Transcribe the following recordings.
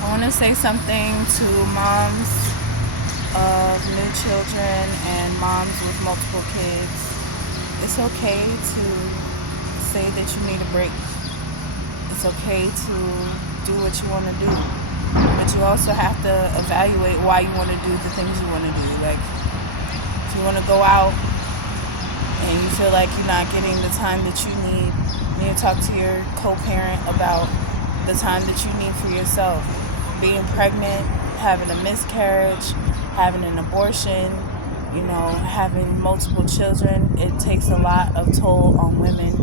I want to say something to moms of new children and moms with multiple kids. It's okay to say that you need a break. It's okay to do what you want to do. But you also have to evaluate why you want to do the things you want to do. Like, if you want to go out and you feel like you're not getting the time that you need to talk to your co-parent about the time that you need for yourself. Being pregnant, having a miscarriage, having an abortion, having multiple children, it takes a lot of toll on women.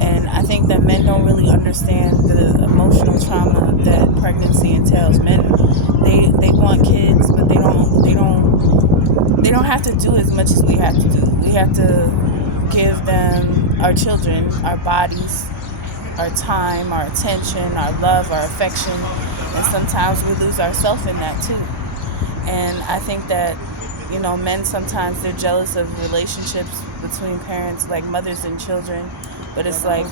And I think that men don't really understand the emotional trauma that pregnancy entails. Men, they want kids, but they don't have to do as much as we have to do. We have to give them our children, our bodies, our time, our attention, our love, our affection, and sometimes we lose ourselves in that too. And I think that, men sometimes they're jealous of relationships between parents, like mothers and children, but it's like,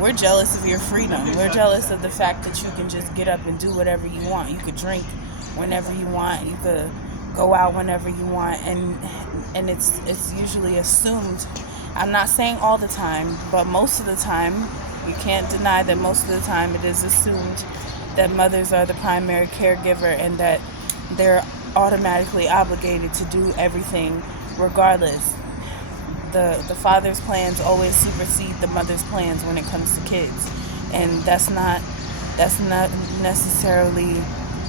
we're jealous of your freedom. We're jealous of the fact that you can just get up and do whatever you want. You could drink whenever you want. You could go out whenever you want, and it's usually assumed. I'm not saying all the time, but most of the time, you can't deny that most of the time it is assumed that mothers are the primary caregiver and that they're automatically obligated to do everything regardless. The father's plans always supersede the mother's plans when it comes to kids, and that's not necessarily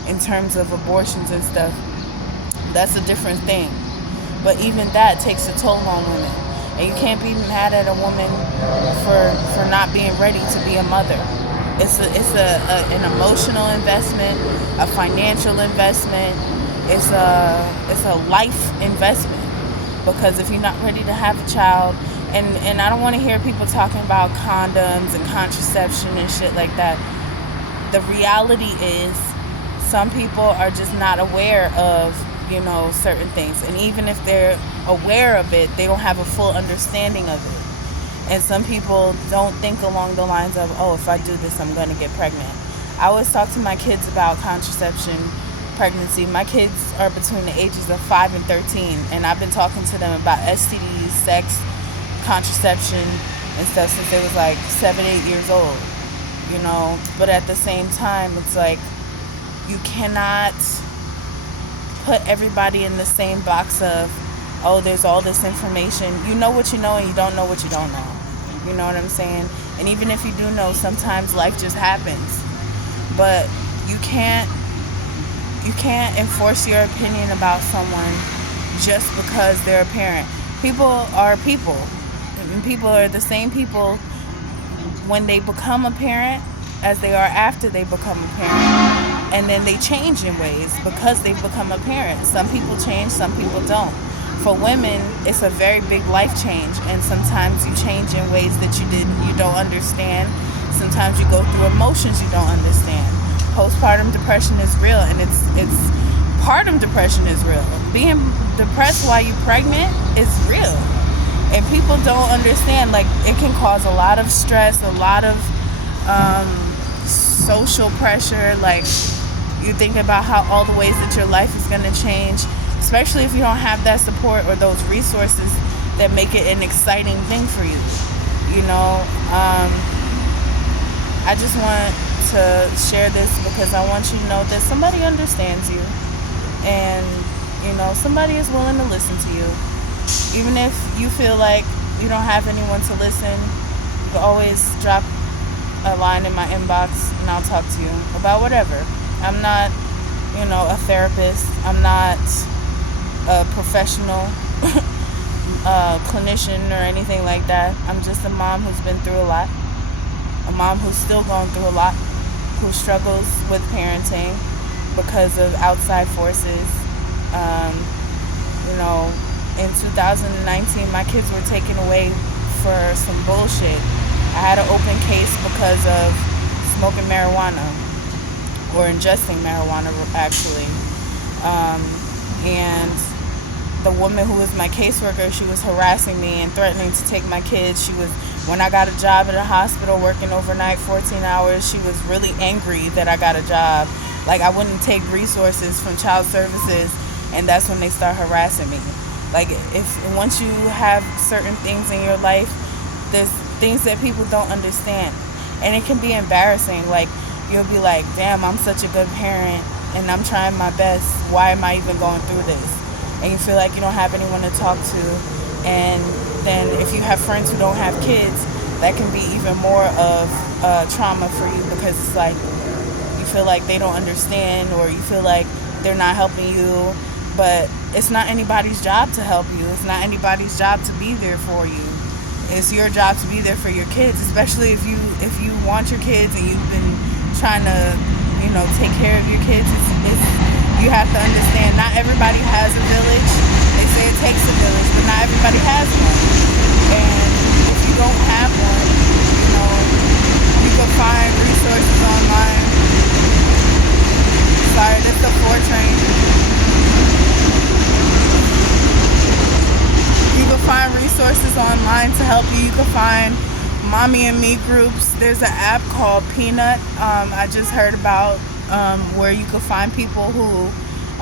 in terms of abortions and stuff. That's a different thing, but even that takes a toll on women, and you can't be mad at a woman for not being ready to be a mother. It's an emotional investment, a financial investment. It's a life investment, because if you're not ready to have a child, and I don't want to hear people talking about condoms and contraception and shit like that. The reality is, some people are just not aware of certain things, and even if they're aware of it, they don't have a full understanding of it. And some people don't think along the lines of, oh, if I do this, I'm going to get pregnant. I always talk to my kids about contraception, pregnancy. My kids are between the ages of 5 and 13, and I've been talking to them about STDs, sex, contraception, and stuff since they was like 7, 8 years old. But at the same time, it's like, you cannot put everybody in the same box of, oh, there's all this information. You know what you know, and you don't know what you don't know. You know what I'm saying? And even if you do know, sometimes life just happens. But you can't enforce your opinion about someone just because they're a parent. People are people. And people are the same people when they become a parent as they are after they become a parent. And then they change in ways because they've become a parent. Some people change, some people don't. For women, it's a very big life change, and sometimes you change in ways that you don't understand. Sometimes you go through emotions you don't understand. Postpartum depression is real, and it's partum depression is real. Being depressed while you're pregnant is real, and people don't understand. Like, it can cause a lot of stress, a lot of social pressure. Like, you think about how all the ways that your life is going to change, especially if you don't have that support or those resources that make it an exciting thing for you. I just want to share this because I want you to know that somebody understands you, and somebody is willing to listen to you. Even if you feel like you don't have anyone to listen, you can always drop a line in my inbox and I'll talk to you about whatever. I'm not a therapist. I'm not a professional clinician or anything like that. I'm just a mom who's been through a lot, a mom who's still going through a lot, who struggles with parenting because of outside forces. In 2019, my kids were taken away for some bullshit. I had an open case because of smoking marijuana, or ingesting marijuana, actually. And the woman who was my caseworker, she was harassing me and threatening to take my kids. When I got a job at a hospital working overnight 14 hours, she was really angry that I got a job. Like, I wouldn't take resources from child services, and that's when they start harassing me. Like, if once you have certain things in your life, there's things that people don't understand, and it can be embarrassing. Like, you'll be like, damn, I'm such a good parent and I'm trying my best. Why am I even going through this? And you feel like you don't have anyone to talk to. And then if you have friends who don't have kids, that can be even more of trauma for you, because it's like you feel like they don't understand, or you feel like they're not helping you. But it's not anybody's job to help you. It's not anybody's job to be there for you. It's your job to be there for your kids, especially if you want your kids and you've been trying to, take care of your kids. You have to understand, not everybody has a village. They say it takes a village, but not everybody has one. And if you don't have one, you can find resources online. Sorry, this is the 4 train. You can find resources online to help you. You can find mommy and me groups. There's an app called Peanut. I just heard about where you can find people who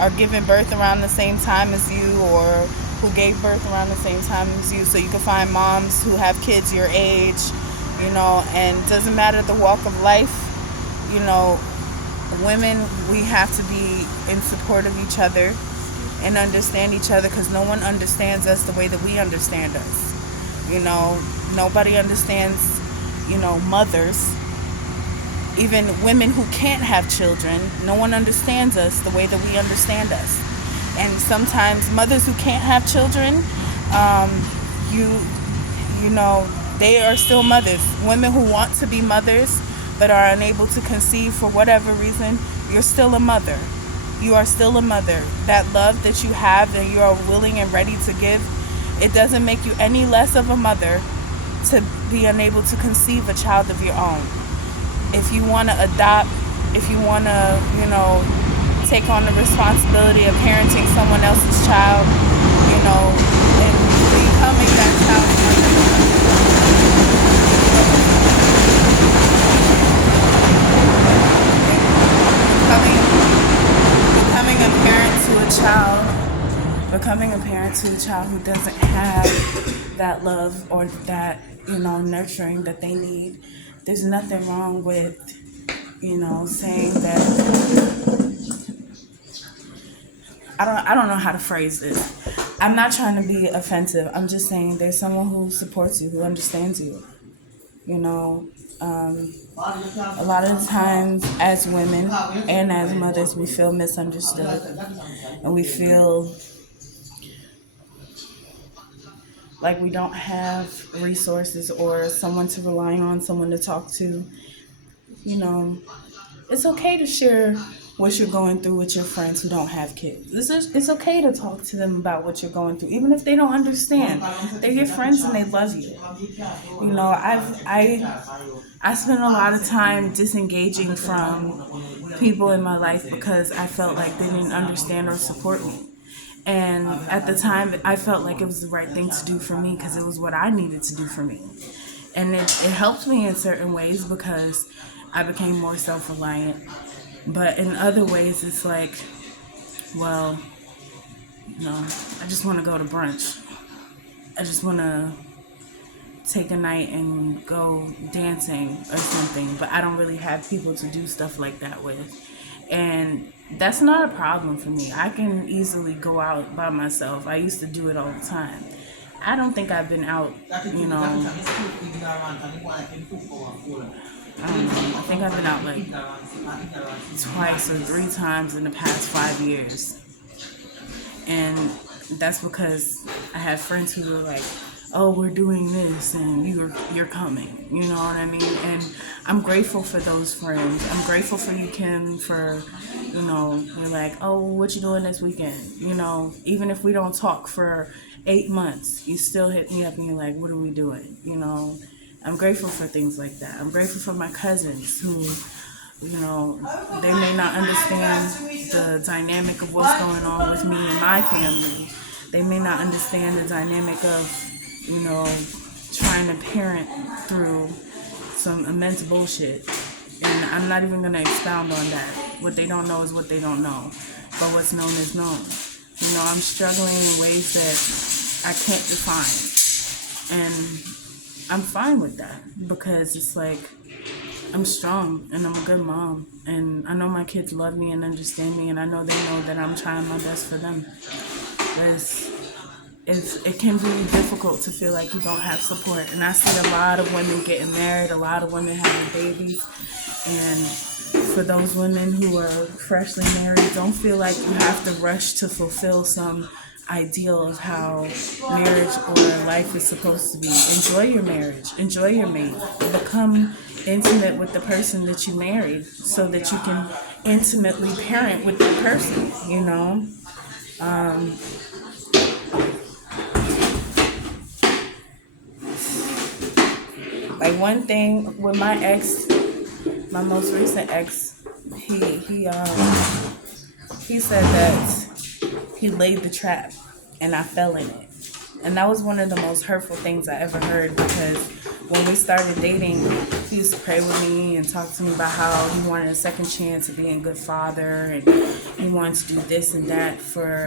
are giving birth around the same time as you, or who gave birth around the same time as you. So you can find moms who have kids your age, and it doesn't matter the walk of life. Women, we have to be in support of each other and understand each other, because no one understands us the way that we understand us. Nobody understands, mothers, even women who can't have children. No one understands us the way that we understand us. And sometimes mothers who can't have children, they are still mothers. Women who want to be mothers but are unable to conceive for whatever reason, you're still a mother. You are still a mother. That love that you have and you are willing and ready to give, it doesn't make you any less of a mother to be unable to conceive a child of your own. If you want to adopt, if you want to, take on the responsibility of parenting someone else's child, and becoming that child's mother. Becoming a parent to a child who doesn't have that love or that, nurturing that they need. There's nothing wrong with, saying that. I don't know how to phrase this. I'm not trying to be offensive. I'm just saying there's someone who supports you, who understands you. A lot of the times as women and as mothers, we feel misunderstood, and we feel like we don't have resources or someone to rely on, someone to talk to. It's okay to share what you're going through with your friends who don't have kids. It's okay to talk to them about what you're going through, even if they don't understand. They're your friends and they love you. I spent a lot of time disengaging from people in my life because I felt like they didn't understand or support me. And at the time, I felt like it was the right thing to do for me because it was what I needed to do for me. And it helped me in certain ways because I became more self-reliant. But in other ways, it's like, well, I just want to go to brunch. I just want to take a night and go dancing or something. But I don't really have people to do stuff like that with. And that's not a problem for me. I can easily go out by myself. I used to do it all the time. I don't think I've been out, I don't know. I think I've been out like twice or 3 times in the past 5 years. And that's because I have friends who are like, oh, we're doing this and you're coming, you know what I mean? And I'm grateful for those friends. I'm grateful for you, Kim, for, you're like, oh, what you doing this weekend? Even if we don't talk for 8 months, you still hit me up and you're like, what are we doing? I'm grateful for things like that. I'm grateful for my cousins who, they may not understand the dynamic of what's going on with me and my family. They may not understand the dynamic of, trying to parent through some immense bullshit. And I'm not even going to expound on that. What they don't know is what they don't know. But what's known is known. You know, I'm struggling in ways that I can't define. And I'm fine with that because it's like I'm strong and I'm a good mom. And I know my kids love me and understand me, and I know they know that I'm trying my best for them. But it can be difficult to feel like you don't have support. And I see a lot of women getting married, a lot of women having babies. And for those women who are freshly married, don't feel like you have to rush to fulfill some ideal of how marriage or life is supposed to be. Enjoy your marriage. Enjoy your mate. Become intimate with the person that you married so that you can intimately parent with that person, you know? Like one thing with my ex, my most recent ex, he said that he laid the trap and I fell in it. And that was one of the most hurtful things I ever heard, because when we started dating, he used to pray with me and talk to me about how he wanted a second chance of being a good father, and he wanted to do this and that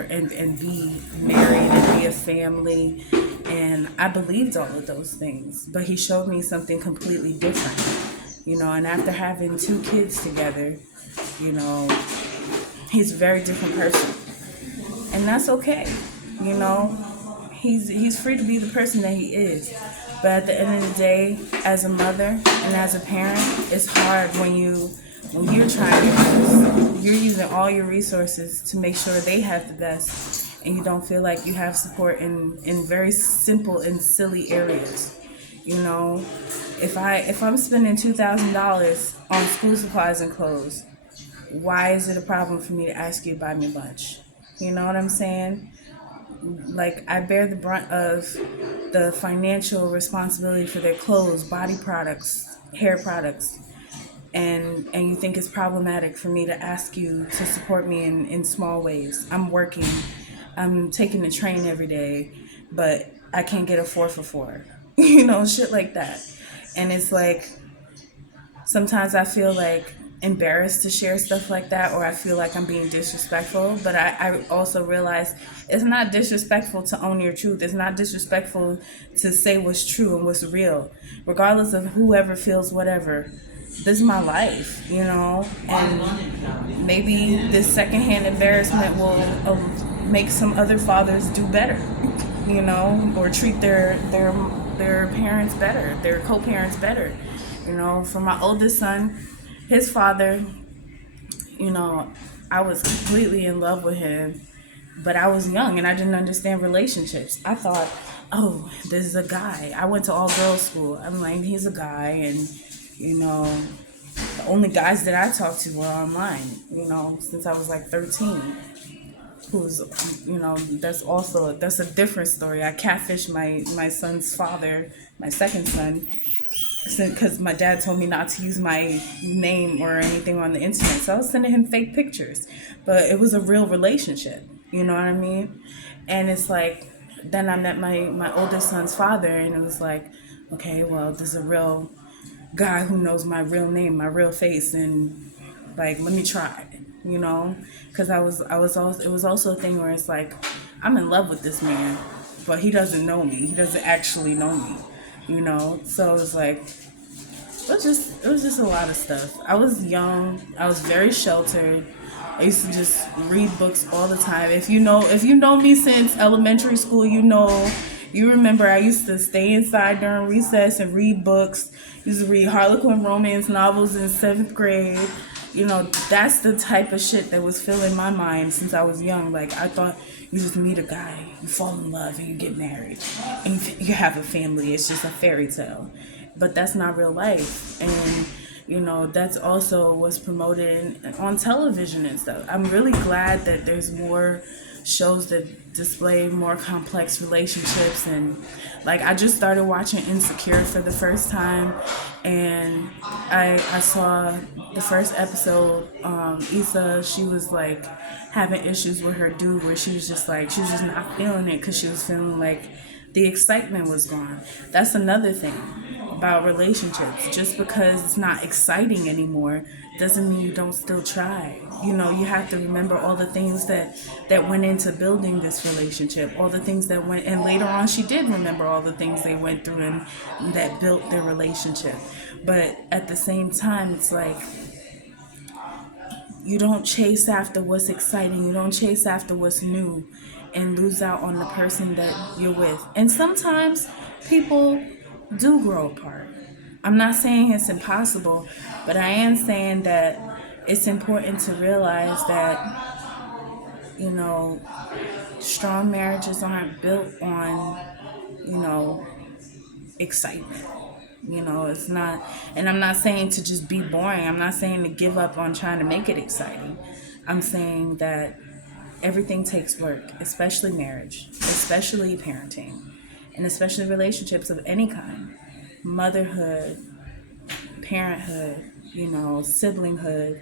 and be married and be a family. And I believed all of those things, but he showed me something completely different, you know. And after having 2 kids together, you know, he's a very different person, and that's okay, you know. He's free to be the person that he is. But at the end of the day, as a mother and as a parent, it's hard when you're trying your best. You're using all your resources to make sure they have the best, and you don't feel like you have support in very simple and silly areas. You know, if I'm spending $2,000 on school supplies and clothes, why is it a problem for me to ask you to buy me lunch? You know what I'm saying? Like, I bear the brunt of the financial responsibility for their clothes, body products, hair products, and you think it's problematic for me to ask you to support me in small ways. I'm working, I'm taking the train every day, but I can't get a 4 for 4. You know, shit like that. And it's like, sometimes I feel like embarrassed to share stuff like that, or I feel like I'm being disrespectful. But I also realize it's not disrespectful to own your truth. It's not disrespectful to say what's true and what's real, regardless of whoever feels whatever. This is my life, you know, and maybe this secondhand embarrassment will make some other fathers do better, you know, or treat their parents better, their co-parents better. You know, for my oldest son, his father, you know, I was completely in love with him, but I was young and I didn't understand relationships. I thought, oh, this is a guy. I went to all girls school. I'm like, he's a guy, and, you know, the only guys that I talked to were online, you know, since I was like 13. Who's, you know, that's a different story. I catfished my son's father, my second son, because my dad told me not to use my name or anything on the internet. So I was sending him fake pictures. But it was a real relationship. You know what I mean? And it's like, then I met my oldest son's father, and it was like, okay, well, this is a real guy who knows my real name, my real face, and like, let me try, you know? Because it was also a thing where it's like, I'm in love with this man, but he doesn't know me. He doesn't actually know me. You know, so it was like, it was just a lot of stuff. I was young. I was very sheltered. I used to just read books all the time. If you know me since elementary school, you remember I used to stay inside during recess and read books. I used to read Harlequin romance novels in 7th grade. You know, that's the type of shit that was filling my mind since I was young. Like, I thought you just meet a guy, you fall in love, and you get married, and you have a family. It's just a fairy tale. But that's not real life. And, you know, that's also what's promoted on television and stuff. I'm really glad that there's more shows that display more complex relationships. And like, I just started watching Insecure for the first time, and I saw the first episode. Issa, she was like having issues with her dude, where she was just not feeling it, because she was feeling like the excitement was gone. That's another thing. about relationships. Just because it's not exciting anymore doesn't mean you don't still try. You know, you have to remember all the things that went into building this relationship, all the things that went, and later on she did remember all the things they went through and that built their relationship. But at the same time, it's like you don't chase after what's exciting, you don't chase after what's new and lose out on the person that you're with. And sometimes people do grow apart. I'm not saying it's impossible, but I am saying that it's important to realize that, you know, strong marriages aren't built on, you know, excitement. You know, it's not, and I'm not saying to just be boring. I'm not saying to give up on trying to make it exciting. I'm saying that everything takes work, especially marriage, especially parenting, and especially relationships of any kind. Motherhood, parenthood, you know, siblinghood,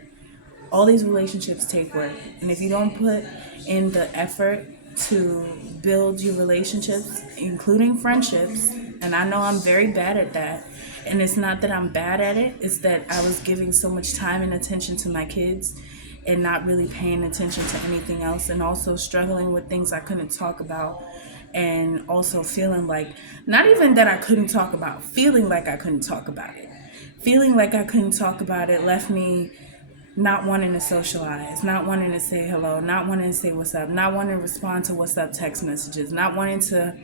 all these relationships take work. And if you don't put in the effort to build your relationships, including friendships, and I know I'm very bad at that, and it's not that I'm bad at it, it's that I was giving so much time and attention to my kids and not really paying attention to anything else, and also struggling with things I couldn't talk about, and also feeling like, not even that I couldn't talk about, feeling like I couldn't talk about it. Feeling like I couldn't talk about it left me not wanting to socialize, not wanting to say hello, not wanting to say what's up, not wanting to respond to what's up text messages, not wanting to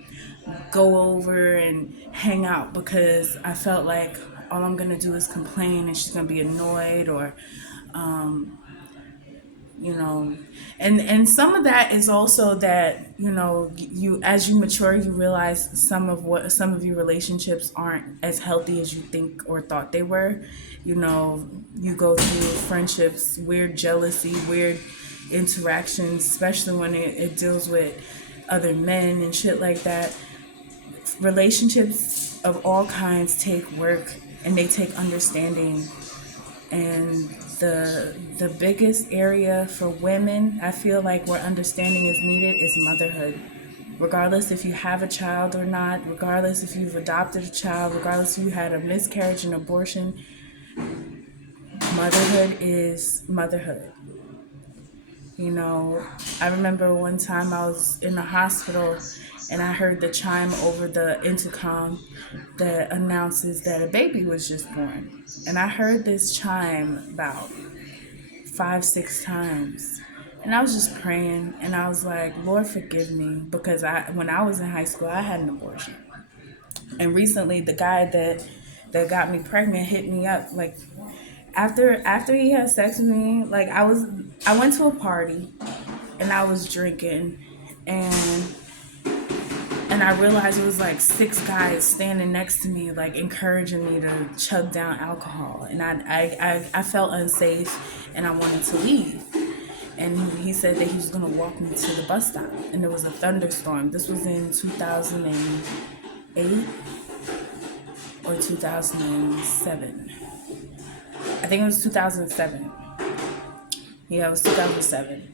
go over and hang out because I felt like all I'm gonna do is complain and she's gonna be annoyed, or you know, and some of that is also that, you know, you, as you mature, you realize some of your relationships aren't as healthy as you think or thought they were. You know, you go through friendships, weird jealousy, weird interactions, especially when it deals with other men and shit like that. Relationships of all kinds take work, and they take understanding. And the biggest area for women, I feel like, where understanding is needed is motherhood. Regardless if you have a child or not, regardless if you've adopted a child, regardless if you had a miscarriage and abortion, motherhood is motherhood. You know, I remember one time I was in the hospital and I heard the chime over the intercom that announces that a baby was just born. And I heard this chime about 5, 6 times. And I was just praying, and I was like, Lord, forgive me, because when I was in high school, I had an abortion. And recently, the guy that got me pregnant hit me up, like, after he had sex with me. Like, I went to a party, and I was drinking, and I realized it was like 6 guys standing next to me, like encouraging me to chug down alcohol, and I felt unsafe, and I wanted to leave. And he said that he was gonna walk me to the bus stop, and there was a thunderstorm. This was in 2008 or 2007. I think it was 2007. Yeah, it was 2007.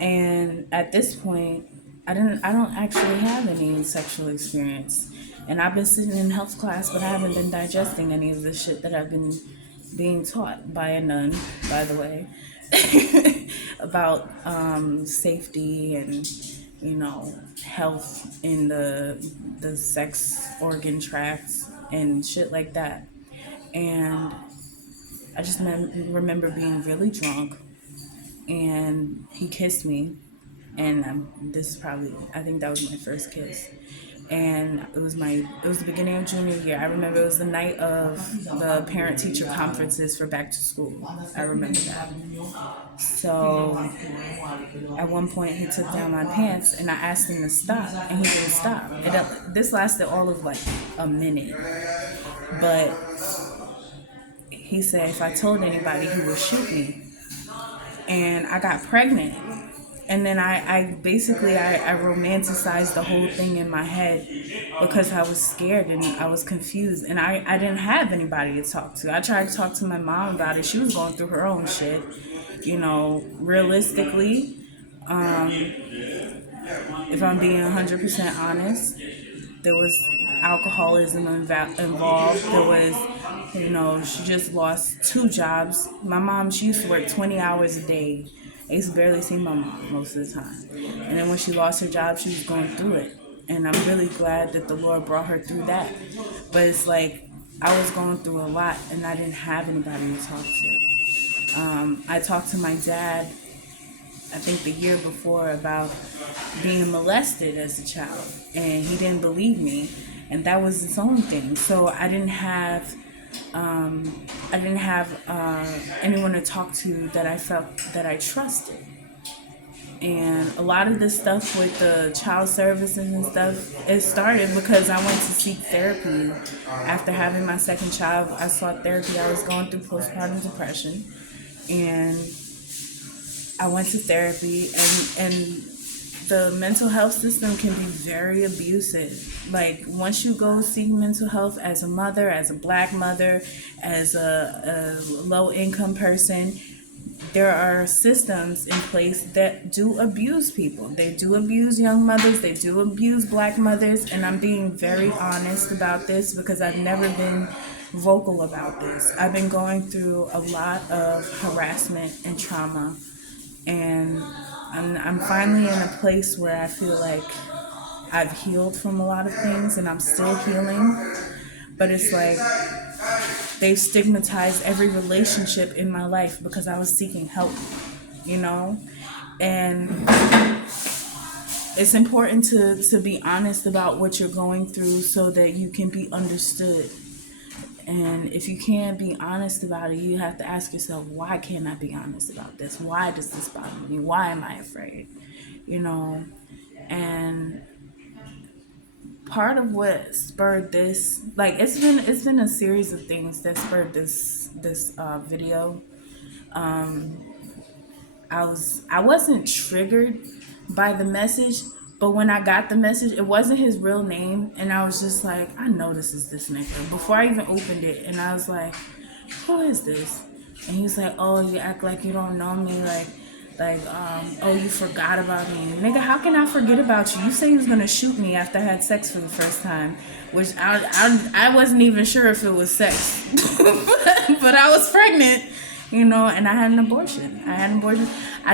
And at this point, I don't actually have any sexual experience. And I've been sitting in health class, but I haven't been digesting any of the shit that I've been being taught by a nun, by the way, about safety and, you know, health in the sex organ tracts and shit like that. And I just remember being really drunk, and he kissed me, and this is probably, I think that was my first kiss, and it was the beginning of junior year. I remember it was the night of the parent teacher conferences for back to school. I remember that. So at one point he took down my pants, and I asked him to stop, and he didn't stop. This lasted all of like a minute, but he said if I told anybody he would shoot me. And I got pregnant. And then I basically romanticized the whole thing in my head because I was scared and I was confused, and I didn't have anybody to talk to. I tried to talk to my mom about it. She was going through her own shit. You know, realistically, if I'm being 100% honest, there was alcoholism involved. There was, she just lost 2 jobs. My mom, she used to work 20 hours a day. I used to barely see my mom most of the time. And then when she lost her job, she was going through it. And I'm really glad that the Lord brought her through that. But it's like I was going through a lot and I didn't have anybody to talk to. I talked to my dad, I think the year before, about being molested as a child, and he didn't believe me, and that was its own thing. So I didn't have anyone to talk to that I felt that I trusted. And a lot of this stuff with the child services and stuff, it started because I went to seek therapy. After having my second child, I sought therapy. I was going through postpartum depression, and I went to therapy, and the mental health system can be very abusive. Like, once you go seek mental health as a mother, as a black mother, as a low-income person, there are systems in place that do abuse people. They do abuse young mothers. They do abuse black mothers. And I'm being very honest about this because I've never been vocal about this. I've been going through a lot of harassment and trauma. And I'm finally in a place where I feel like I've healed from a lot of things, and I'm still healing. But it's like they've stigmatized every relationship in my life because I was seeking help, And it's important to be honest about what you're going through so that you can be understood. And if you can't be honest about it, you have to ask yourself, why can't I be honest about this? Why does this bother me? Why am I afraid? And part of what spurred this, like, it's been a series of things that spurred this video. I wasn't triggered by the message, but when I got the message, it wasn't his real name, and I was just like, I know this is this nigga. Before I even opened it, and I was like, who is this? And he was like, oh, you act like you don't know me, oh, you forgot about me. Nigga, how can I forget about you? You say you was gonna shoot me after I had sex for the first time, which I wasn't even sure if it was sex, but I was pregnant. And I had an abortion. I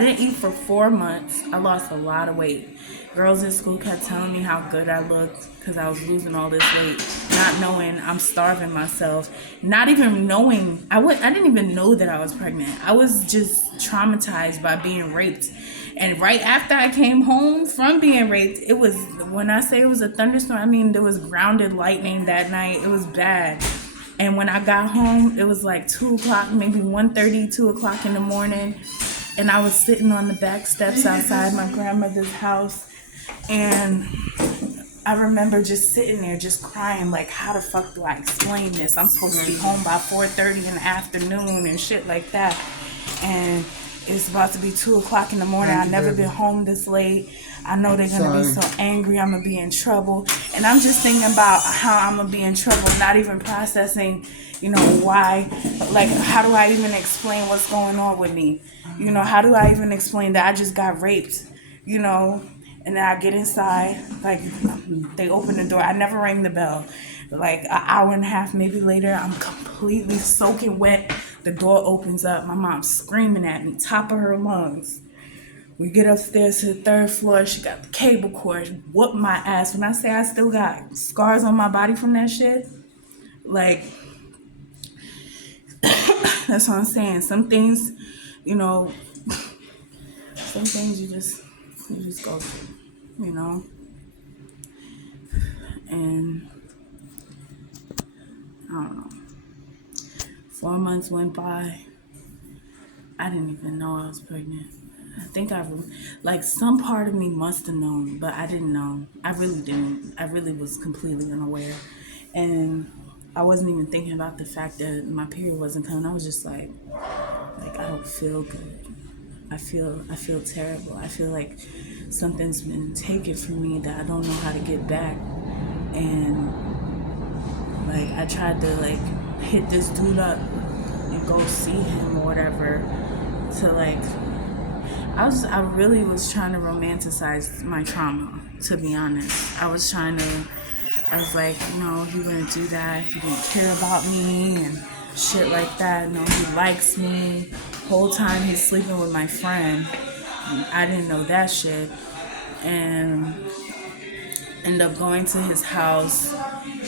didn't eat for 4 months. I lost a lot of weight. Girls in school kept telling me how good I looked because I was losing all this weight, not knowing I'm starving myself, not even knowing, I didn't even know that I was pregnant. I was just traumatized by being raped. And right after I came home from being raped, it was, when I say it was a thunderstorm, I mean, there was grounded lightning that night. It was bad. And when I got home, it was like 2 o'clock, maybe 1:30, 2 o'clock in the morning. And I was sitting on the back steps outside my grandmother's house. And I remember just sitting there, just crying, like, how the fuck do I explain this? I'm supposed to be home by 4:30 in the afternoon and shit like that. And it's about to be 2 o'clock in the morning. I've never been home this late. I know they're going to be so angry. I'm going to be in trouble. And I'm just thinking about how I'm going to be in trouble, not even processing, why. Like, how do I even explain what's going on with me? How do I even explain that I just got raped, And then I get inside, like, they open the door. I never rang the bell. Like, an hour and a half, maybe later, I'm completely soaking wet. The door opens up. My mom's screaming at me, top of her lungs. We get upstairs to the 3rd floor. She got the cable cord, whooped my ass. When I say I still got scars on my body from that shit, like, that's what I'm saying. Some things, some things you just go through, And I don't know. 4 months went by. I didn't even know I was pregnant. I think some part of me must have known, but I didn't know. I really didn't. I really was completely unaware. And I wasn't even thinking about the fact that my period wasn't coming. I was just like I don't feel good. I feel terrible. I feel like something's been taken from me that I don't know how to get back. And like, I tried to like hit this dude up and go see him or whatever to like, I really was trying to romanticize my trauma, to be honest. I was trying to I was like, no, he wouldn't do that if he didn't care about me and shit like that. No, he likes me. Whole time he's sleeping with my friend. I didn't know that shit. And ended up going to his house,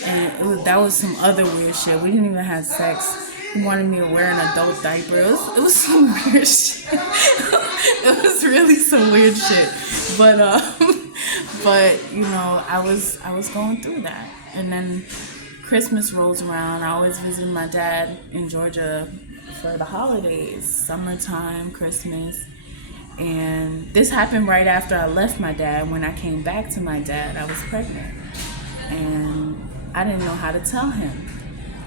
and that was some other weird shit. We didn't even have sex. He wanted me to wear an adult diaper. It was some weird shit. It was really some weird shit. But you know, I was going through that, and then Christmas rolls around. I always visit my dad in Georgia for the holidays, summertime, Christmas. And this happened right after I left my dad. When I came back to my dad, I was pregnant. And I didn't know how to tell him.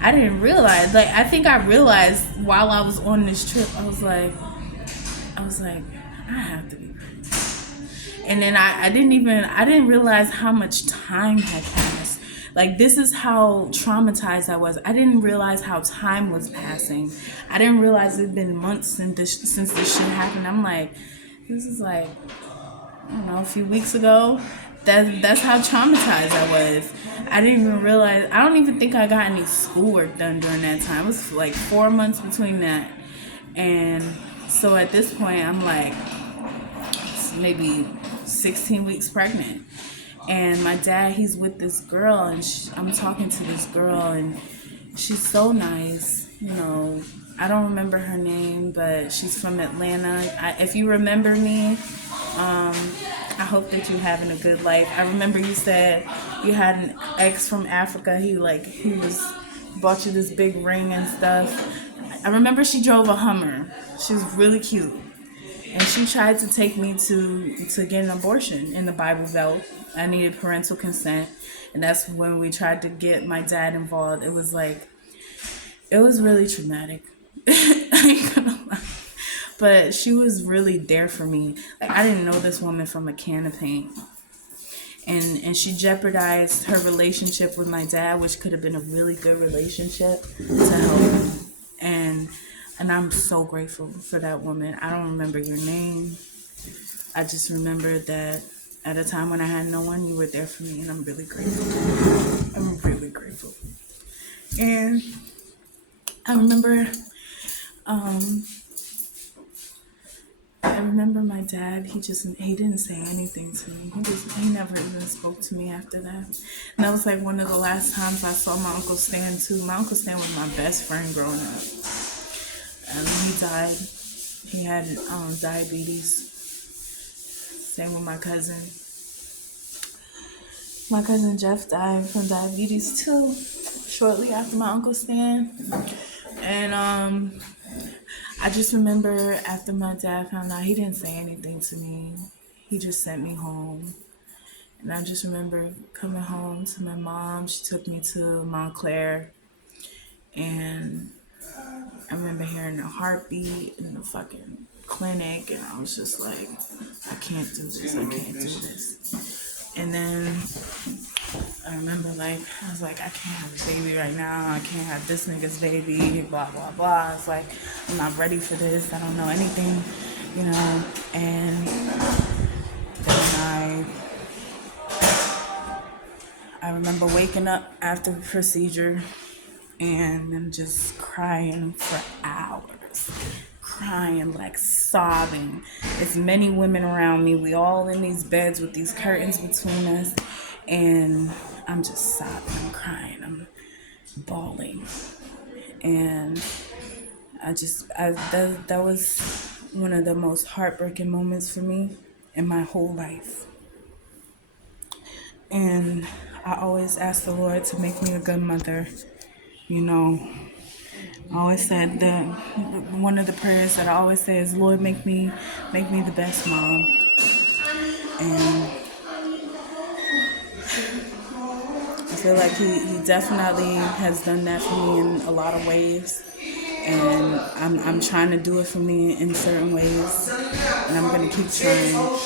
I didn't realize, I think I realized while I was on this trip, I was like, I have to be pregnant. And then I didn't realize how much time had passed. Like, this is how traumatized I was. I didn't realize how time was passing. I didn't realize it had been months since this shit happened. I'm like, this is like, I don't know, a few weeks ago. That's how traumatized I was. I didn't even realize. I don't even think I got any schoolwork done during that time. It was like 4 months between that. And so at this point, I'm like maybe 16 weeks pregnant. And my dad, he's with this girl, and I'm talking to this girl, and she's so nice, you know. I don't remember her name, but she's from Atlanta. If you remember me, I hope that you're having a good life. I remember you said you had an ex from Africa. He bought you this big ring and stuff. I remember she drove a Hummer. She was really cute. And she tried to take me to get an abortion in the Bible Belt. I needed parental consent. And that's when we tried to get my dad involved. It was really traumatic. I ain't gonna lie. But she was really there for me. Like, I didn't know this woman from a can of paint. And she jeopardized her relationship with my dad, which could have been a really good relationship, to help me. And I'm so grateful for that woman. I don't remember your name. I just remember that at a time when I had no one, you were there for me, and I'm really grateful. I'm really grateful. And I remember my dad, he didn't say anything to me. He never even spoke to me after that. And that was like one of the last times I saw my Uncle Stan too. My Uncle Stan was my best friend growing up. And he died. He had diabetes. Same with my cousin. My cousin Jeff died from diabetes too, shortly after my Uncle Stan. And I just remember after my dad found out, he didn't say anything to me. He just sent me home. And I just remember coming home to my mom. She took me to Montclair. And I remember hearing a heartbeat in the fucking clinic. And I was just like, I can't do this. I can't do this. And then I remember, I was like, I can't have a baby right now. I can't have this nigga's baby, blah, blah, blah. It's like, I'm not ready for this. I don't know anything, you know. And then I remember waking up after the procedure and then just crying for hours. Crying, sobbing. There's many women around me. We all in these beds with these curtains between us. And I'm just sobbing, I'm crying, I'm bawling. And that was one of the most heartbreaking moments for me in my whole life. And I always ask the Lord to make me a good mother. You know, I always said that one of the prayers that I always say is, Lord, make me the best mom. And I feel like he definitely has done that for me in a lot of ways. And I'm trying to do it for me in certain ways. And I'm going to keep trying.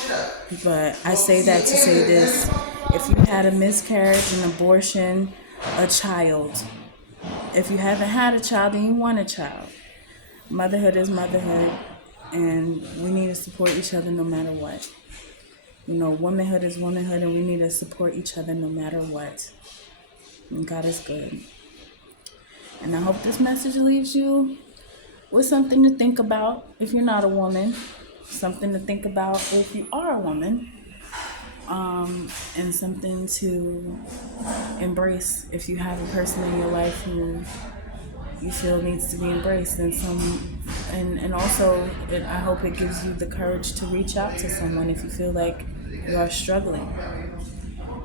But I say that to say this. If you had a miscarriage, an abortion, a child, if you haven't had a child and you want a child, motherhood is motherhood. And we need to support each other no matter what. You know, womanhood is womanhood, and we need to support each other no matter what. And God is good. And I hope this message leaves you with something to think about if you're not a woman, something to think about if you are a woman, and something to embrace if you have a person in your life who you feel needs to be embraced, and also I hope it gives you the courage to reach out to someone if you feel like you are struggling.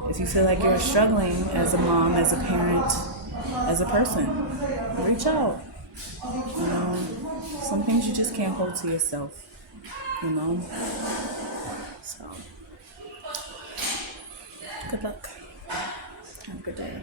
If you feel like you're struggling as a mom, as a parent, as a person, reach out. You know, some things you just can't hold to yourself. You know, so good luck. Have a good day.